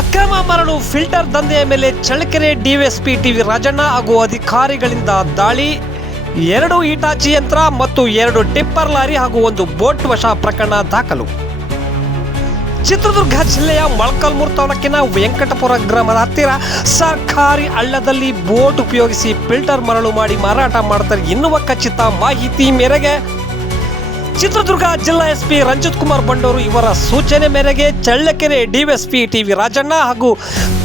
ಅಕ್ರಮ ಮರಳು ಫಿಲ್ಟರ್ ದಂಧೆಯ ಮೇಲೆ ಚಳ್ಳಕೆರೆ ಡಿವೈಎಸ್ಪಿ ಟಿವಿ ರಾಜಣ್ಣ ಹಾಗೂ ಅಧಿಕಾರಿಗಳಿಂದ ದಾಳಿ. 2 ಹಿಟಾಚಿ ಯಂತ್ರ ಮತ್ತು 2 ಟಿಪ್ಪರ್ ಲಾರಿ ಹಾಗೂ 1 ಬೋಟ್ ವಶ ಪ್ರಕರಣ ದಾಖಲು. ಚಿತ್ರದುರ್ಗ ಜಿಲ್ಲೆಯ ಮೊಳಕಾಲ್ಮೂರು ತಾಲೂಕಿನ ವೆಂಕಟಪುರ ಗ್ರಾಮದ ಹತ್ತಿರ ಸರ್ಕಾರಿ ಹಳ್ಳದಲ್ಲಿ ಬೋಟ್ ಉಪಯೋಗಿಸಿ ಫಿಲ್ಟರ್ ಮರಳು ಮಾಡಿ ಮಾರಾಟ ಮಾಡುತ್ತಾರೆ ಎನ್ನುವ ಖಚಿತ ಮಾಹಿತಿ ಮೇರೆಗೆ ಚಿತ್ರದುರ್ಗ ಜಿಲ್ಲಾ ಎಸ್ಪಿ ರಂಜಿತ್ ಕುಮಾರ್ ಬಂಡೂರು ಇವರ ಸೂಚನೆ ಮೇರೆಗೆ ಚಳ್ಳಕೆರೆ ಡಿವೈಎಸ್ಪಿ ಟಿವಿ ರಾಜಣ್ಣ ಹಾಗೂ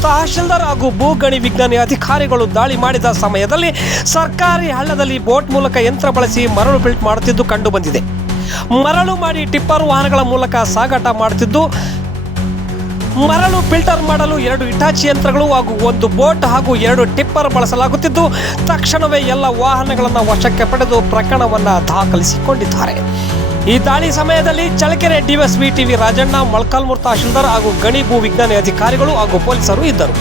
ತಹಶೀಲ್ದಾರ್ ಹಾಗೂ ಭೂಗಣಿ ವಿಜ್ಞಾನಿ ಅಧಿಕಾರಿಗಳು ದಾಳಿ ಮಾಡಿದ ಸಮಯದಲ್ಲಿ ಸರ್ಕಾರಿ ಹಳ್ಳದಲ್ಲಿ ಬೋಟ್ ಮೂಲಕ ಯಂತ್ರ ಬಳಸಿ ಮರಳು ಫಿಲ್ಟರ್ ಮಾಡುತ್ತಿದ್ದು ಕಂಡು ಬಂದಿದೆ. ಮರಳು ಮಾಡಿ ಟಿಪ್ಪರ್ ವಾಹನಗಳ ಮೂಲಕ ಸಾಗಾಟ ಮಾಡುತ್ತಿದ್ದು, ಮರಳು ಫಿಲ್ಟರ್ ಮಾಡಲು 2 ಹಿಟಾಚಿ ಯಂತ್ರಗಳು ಹಾಗೂ 1 ಬೋಟ್ ಹಾಗೂ 2 ಟಿಪ್ಪರ್ ಬಳಸಲಾಗುತ್ತಿದ್ದು, ತಕ್ಷಣವೇ ಎಲ್ಲ ವಾಹನಗಳನ್ನು ವಶಕ್ಕೆ ಪಡೆದು ಪ್ರಕರಣವನ್ನು ದಾಖಲಿಸಿಕೊಂಡಿದ್ದಾರೆ. ಈ ದಾಳಿ ಸಮಯದಲ್ಲಿ ಚಳ್ಳಕೆರೆ ಡಿವೈಎಸ್ಪಿ ಟಿವಿ ರಾಜಣ್ಣ, ಮೊಳಕಾಲ್ಮೂರು ತಹಶೀಲ್ದಾರ್ ಹಾಗೂ ಗಣಿ ಭೂ ವಿಜ್ಞಾನಿ ಅಧಿಕಾರಿಗಳು ಹಾಗೂ ಪೊಲೀಸರು ಇದ್ದರು.